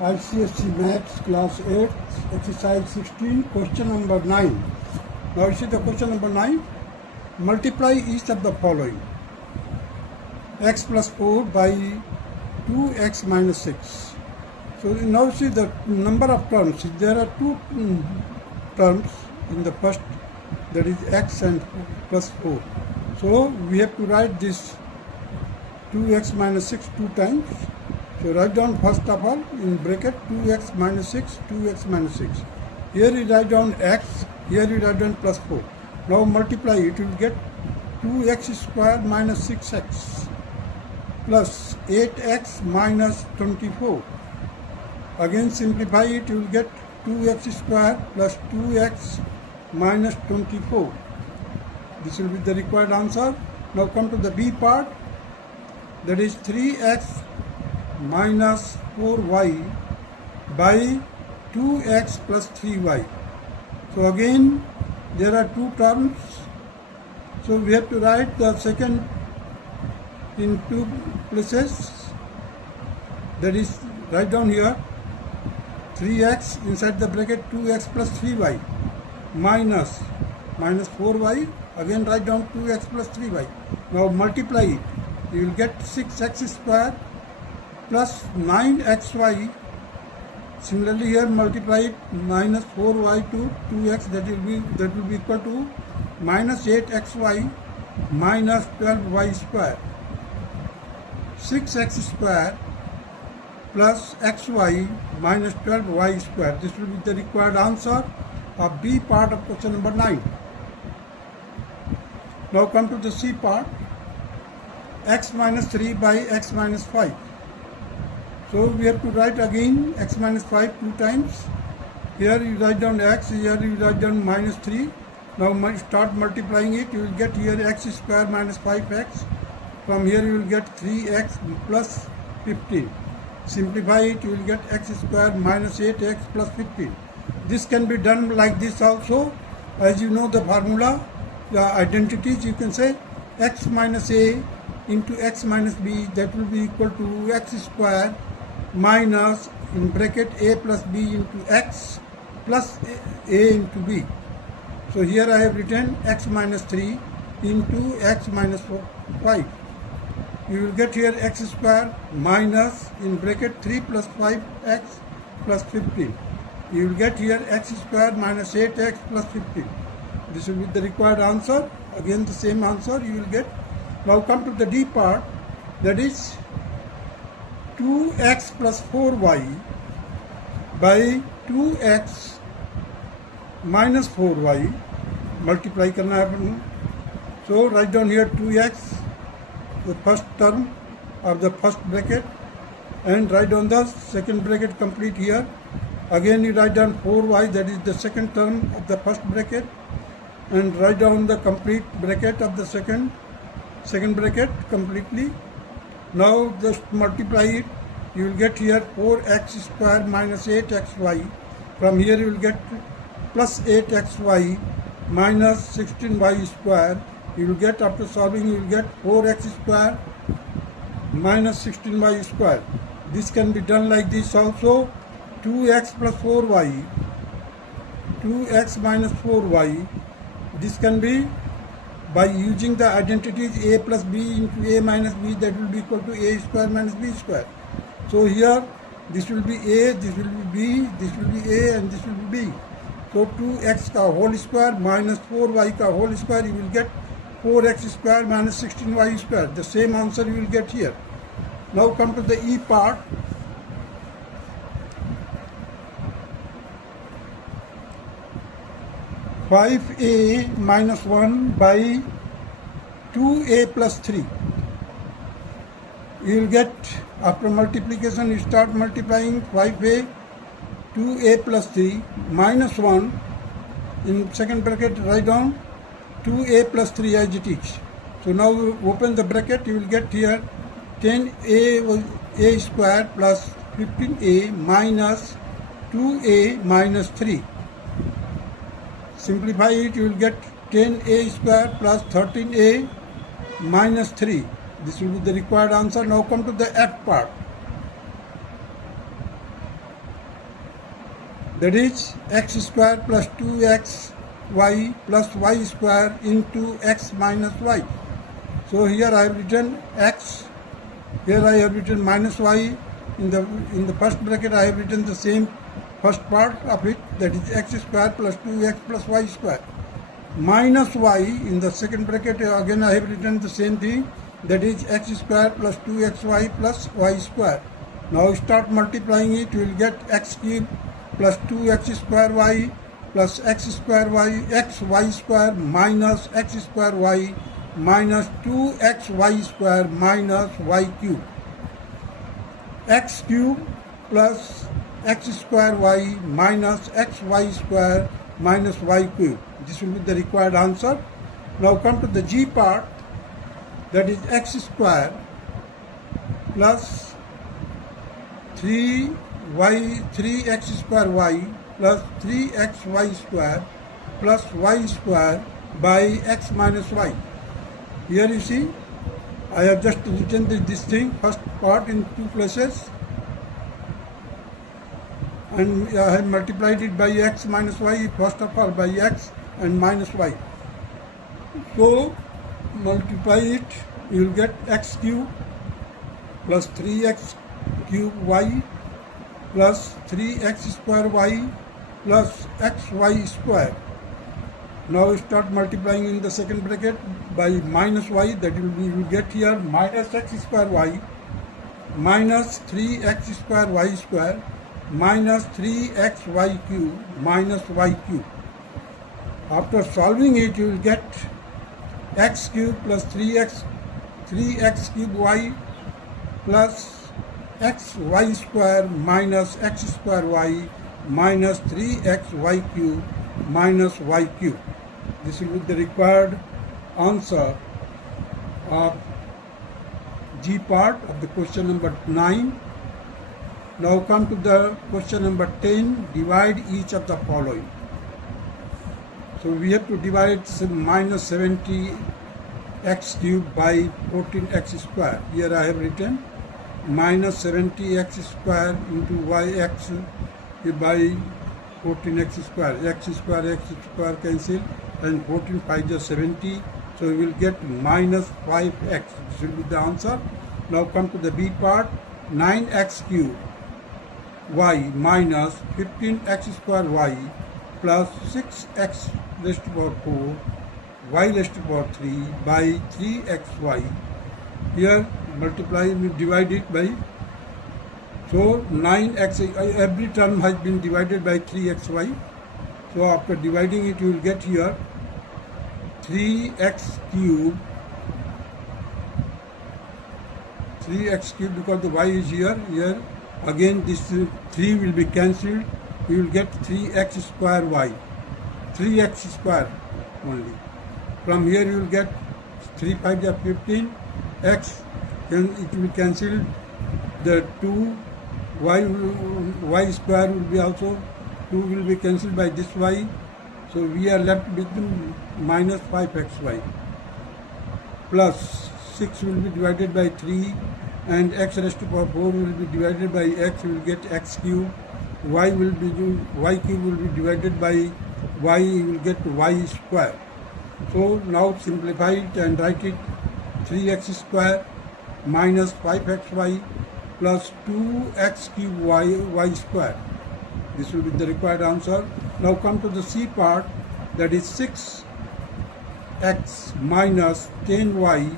ICSE Maths Class 8, Exercise 16, question number 9. Now you see the question number 9. Multiply each of the following. X plus 4 by 2x minus 6. So now you see the number of terms. There are two terms in the first, that is x and plus 4. So we have to write this 2x minus 6 two times. So write down first of all in bracket 2x minus 6, 2x minus 6. Here you write down x, here you write down plus 4. Now multiply it, you will get 2x square minus 6x plus 8x minus 24. Again simplify it, you will get 2x square plus 2x minus 24. This will be the required answer. Now come to the B part, that is 3x minus 4y by 2x plus 3y. So again there are two terms, so we have to write the second in two places, that is write down here 3x inside the bracket 2x plus 3y minus 4y, again write down 2x plus 3y. Now multiply it, you will get 6x square plus 9xy. Similarly here multiply it, minus 4y to 2x, that will be equal to minus 8xy minus 12y square. 6x square plus xy minus 12y square. This will be the required answer of B part of question number 9. Now come to the C part, x minus 3 by x minus 5. So we have to write again x minus 5 two times. Here you write down x, here you write down minus 3. Now start multiplying it, you will get here x square minus 5x. From here you will get 3x plus 15. Simplify it, you will get x square minus 8x plus 15. This can be done like this also. As you know the formula, the identities, you can say x minus a into x minus b, that will be equal to x square minus in bracket a plus b into x plus a into b. So here I have written x minus 3 into x minus 5. You will get here x square minus in bracket 3 plus 5x plus 15. You will get here x square minus 8x plus 15. This will be the required answer. Again the same answer you will get. Now come to the D part, that is 2x plus 4y by 2x minus 4y. Multiply करना है अपन. So write down here 2x, the first term of the first bracket, and write down the second bracket complete here. Again you write down 4y, that is the second term of the first bracket, and write down the complete bracket of the second bracket completely. Now just multiply it, you will get here 4x square minus 8xy. From here you will get plus 8xy minus 16y square. You will get, after solving, you will get 4x square minus 16y square. This can be done like this also. 2x plus 4y, 2x minus 4y. This can be by using the identities a plus b into a minus b, that will be equal to a square minus b square. So here this will be a, this will be b, this will be a, and this will be b. So 2x का whole square minus 4y का whole square, you will get 4x square minus 16y square. The same answer you will get here. Now come to the E part. (5a minus 1 by 2a plus 3). You will get, after multiplication, you start multiplying 5a, 2a plus 3 minus 1. In second bracket write down 2a plus 3 as it is. So now open the bracket, you will get here 10a a square plus 15a minus 2a minus 3. Simplify it, you will get 10a square plus 13a minus 3. This will be the required answer. Now come to the F part. that is x square plus 2xy plus y square into x minus y. So here I have written x, here I have written minus y. In the first bracket I have written the same first part of it, that is x square plus 2x plus y square. Minus y in the second bracket, again I have written the same thing, that is x square plus 2xy plus y square. Now start multiplying it, you will get x cube plus 2x square y plus x square y, x y square minus x square y minus 2xy square minus y cube. X cube plus x square y minus xy square minus y cube. This will be the required answer. Now come to the G part, that is x square plus 3x square y plus 3xy square plus y square by x minus y. Here you see, I have just written this thing, first part in two places, and I have multiplied it by x minus y, first of all by x and minus y. So multiply it, you will get x cube plus 3x cube y plus 3x square y plus xy square. Now start multiplying in the second bracket by minus y, that you will get here minus x square y minus 3x square y square minus 3xy cube minus y cube. After solving it, you will get x cube plus 3x cube y plus xy square minus x square y minus 3xy cube minus y cube. This will be the required answer of G part of the question number 9. Now come to the question number 10. Divide each of the following. So we have to divide minus 70x cube by 14x square. Here I have written minus 70x square into yx by 14x square. X square cancel, and 14 5 is 70. So we will get minus 5x. This will be the answer. Now come to the B part. 9x cube y minus 15x square y plus 6x raised to power 4 y raised to power 3 by 3xy. Here multiply, divide it by, so 9x, every term has been divided by 3xy. So after dividing it, you will get here 3x cube because the y is here. Again this 3 will be cancelled. You will get 3x square y, 3x square only. From here you will get 3 5 is 15 x, then it will cancel. The 2 y square will be also, 2 will be cancelled by this y. So we are left with minus 5xy plus 6 will be divided by 3, and x raised to power 4 will be divided by x, you will get x cube. Y cube will be divided by y, you will get y square. So now simplify it and write it 3x square minus 5xy plus 2x cube y square. This will be the required answer. Now come to the C part, that is 6x minus 10y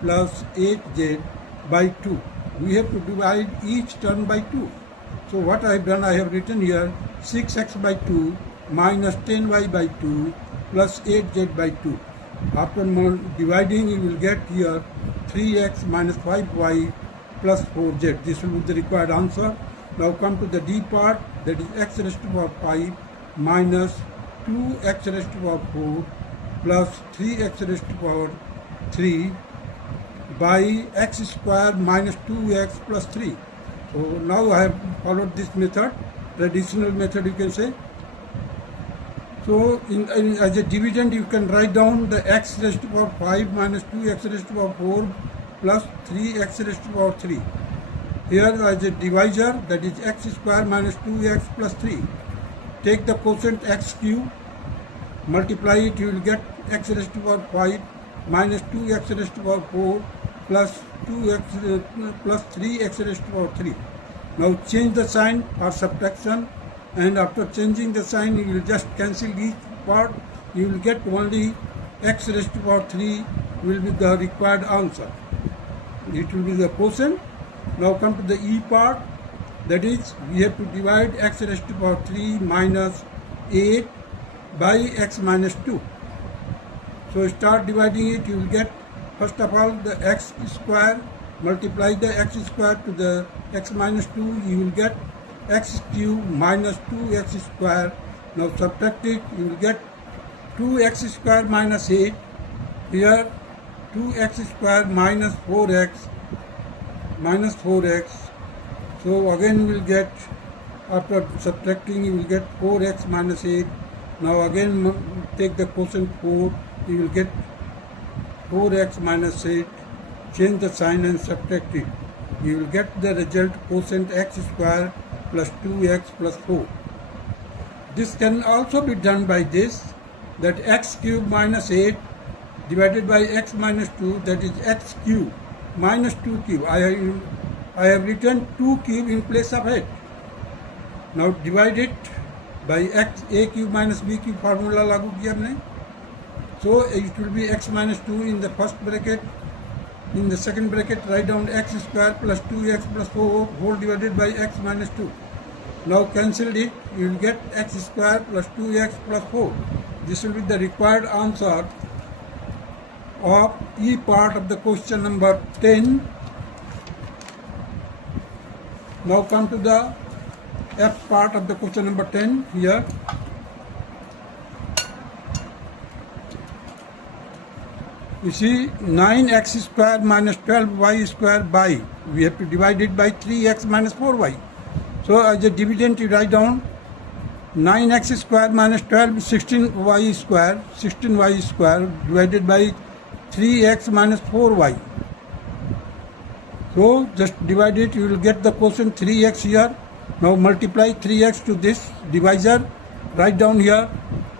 plus 8z by 2. We have to divide each term by 2. So what I have done, I have written here 6x by 2 minus 10y by 2 plus 8z by 2. After dividing, you will get here 3x minus 5y plus 4z. This will be the required answer. Now come to the D part, that is x raised to power 5 minus 2x raised to power 4 plus 3x raised to power 3 by x square minus 2x plus 3. So now I have followed this method, traditional method you can say. So as a dividend, you can write down the x raised to power 5 minus 2x raised to power 4 plus 3x raised to power 3. Here as a divisor, that is x square minus 2x plus 3. take the quotient x cube, multiply it, you will get x raised to power 5 minus 2x raised to power 4 plus 2x plus 3x raised to power 3. Now change the sign or subtraction, and after changing the sign you will just cancel each part. You will get only x raised to power 3 will be the required answer. It will be the quotient. Now come to the E part, that is we have to divide x raised to power 3 minus 8 by x minus 2. So start dividing it. You will get first of all the x square, multiply the x square to the x minus 2, you will get x cube minus 2x square. Now subtract it, you will get 2x square minus 8. Here 2x square minus 4x. So again you will get, after subtracting you will get 4x minus 8. Now again take the quotient 4, you will get 4x minus 8. Change the sign and subtract it. You will get the result quotient x square plus 2x plus 4. This can also be done by this, that x cube minus 8 divided by x minus 2, that is x cube minus 2 cube. I have written 2 cube in place of 8. Now divide it by x a cube minus b cube formula लागू किया हमने. So it will be x minus 2 in the first bracket. In the second bracket write down x square plus 2x plus 4 whole divided by x minus 2. Now cancel it, you will get x square plus 2x plus 4. This will be the required answer of E part of the question number 10. Now come to the F part of the question number 10 here. You see 9x square minus 12y square by, we have to divide it by 3x minus 4y. So as a dividend you write down 9x square minus 12 16y square divided by 3x minus 4y. So just divide it, you will get the quotient 3x here. Now multiply 3x to this divisor, write down here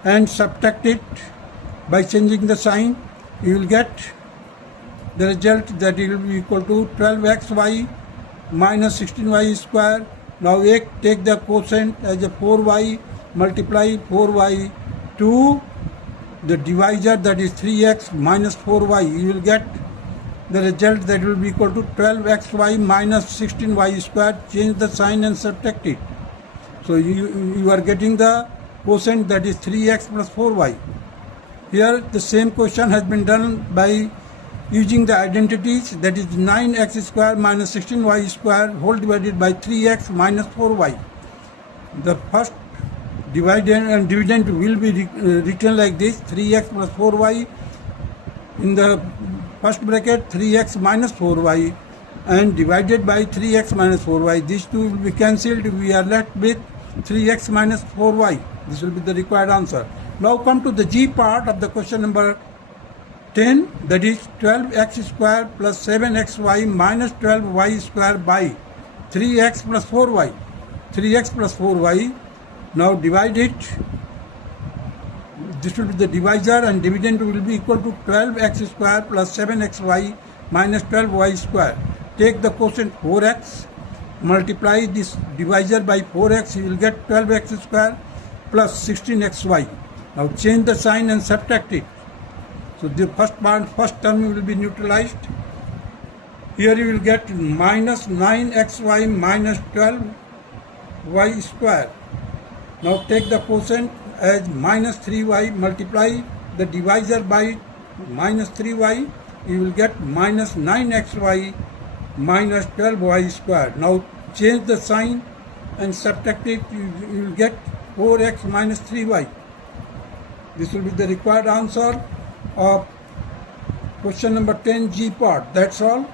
and subtract it by changing the sign. You will get the result that it will be equal to 12xy minus 16y square. Now take the quotient as a 4y, multiply 4y to the divisor, that is 3x minus 4y. You will get the result that will be equal to 12xy minus 16y square. Change the sign and subtract it. So you are getting the quotient, that is 3x plus 4y. Here the same question has been done by using the identities, that is 9x square minus 16y square whole divided by 3x minus 4y. The first dividend and dividend will be written like this: 3x plus 4y. In the first bracket 3x minus 4y and divided by 3x minus 4y. These two will be cancelled. We are left with 3x minus 4y. This will be the required answer. Now come to the G part of the question number 10, that is 12x square plus 7xy minus 12y square by 3x plus 4y. 3x plus 4y. Now divide it. This will be the divisor and dividend will be equal to 12x square plus 7xy minus 12y square. Take the quotient 4x, multiply this divisor by 4x, you will get 12x square plus 16xy. Now change the sign and subtract it. So the first term will be neutralized. Here you will get minus 9xy minus 12y square. Now take the quotient as minus 3y, multiply the divisor by minus 3y, you will get minus 9xy minus 12y square. Now change the sign and subtract it, you will get 4x minus 3y. This will be the required answer of question number 10 G part. That's all.